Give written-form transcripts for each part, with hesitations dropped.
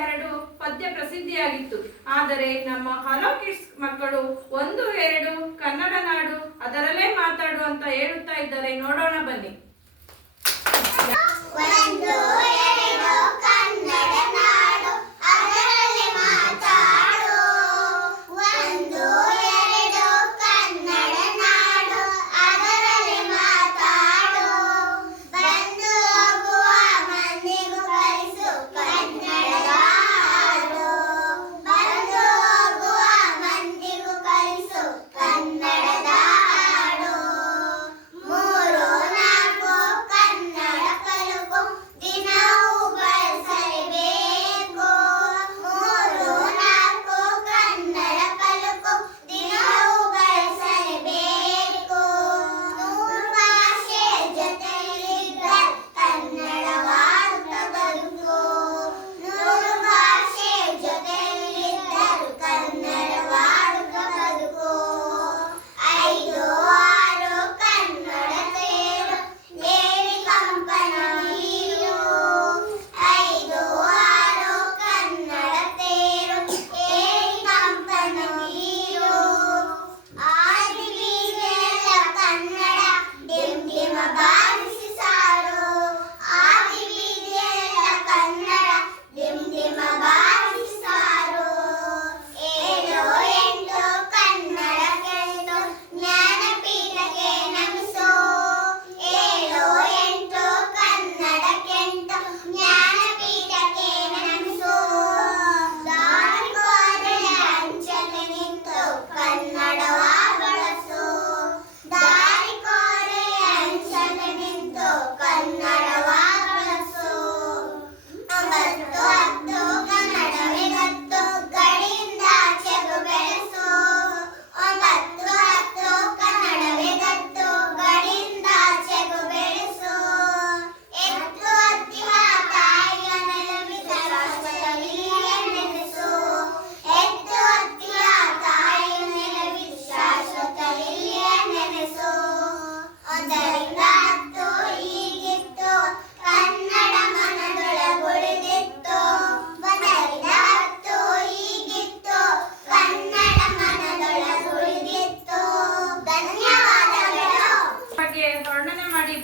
ಹರಡು ಪದ್ಯ ಪ್ರಸಿದ್ಧಿಯಾಗಿತ್ತು. ಆದರೆ ನಮ್ಮ ಹಲೋ ಕಿಡ್ಸ್ ಮಕ್ಕಳು 1 2 ಕನ್ನಡ ನಾಡು ಅದರಲ್ಲೇ ಮಾತಾಡು ಅಂತ ಹೇಳುತ್ತಾ ಇದ್ದಾರೆ. ನೋಡೋಣ ಬನ್ನಿ.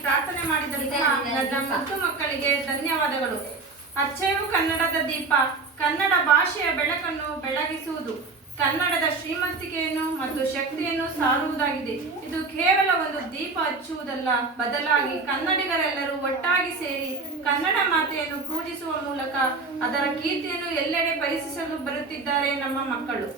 ಪ್ರಾರ್ಥನೆ ಮಾಡಿದಂತಹ ನನ್ನ ಮುದ್ದು ಮಕ್ಕಳಿಗೆ ಧನ್ಯವಾದಗಳು. ಅಚ್ಚೆಯು ಕನ್ನಡದ ದೀಪ, ಕನ್ನಡ ಭಾಷೆಯ ಬೆಳಕನ್ನು ಬೆಳಗಿಸುವುದು, ಕನ್ನಡದ ಶ್ರೀಮಂತಿಕೆಯನ್ನು ಮತ್ತು ಶಕ್ತಿಯನ್ನು ಸಾರುವುದಾಗಿದೆ. ಇದು ಕೇವಲ ಒಂದು ದೀಪ ಹಚ್ಚುವುದಲ್ಲ, ಬದಲಾಗಿ ಕನ್ನಡಿಗರೆಲ್ಲರೂ ಒಟ್ಟಾಗಿ ಸೇರಿ ಕನ್ನಡ ಮಾತೆಯನ್ನು ಪೂಜಿಸುವ ಮೂಲಕ ಅದರ ಕೀರ್ತಿಯನ್ನು ಎಲ್ಲೆಡೆ ಪರಿಸಿಸಲು ಬರುತ್ತಿದ್ದಾರೆ ನಮ್ಮ ಮಕ್ಕಳು.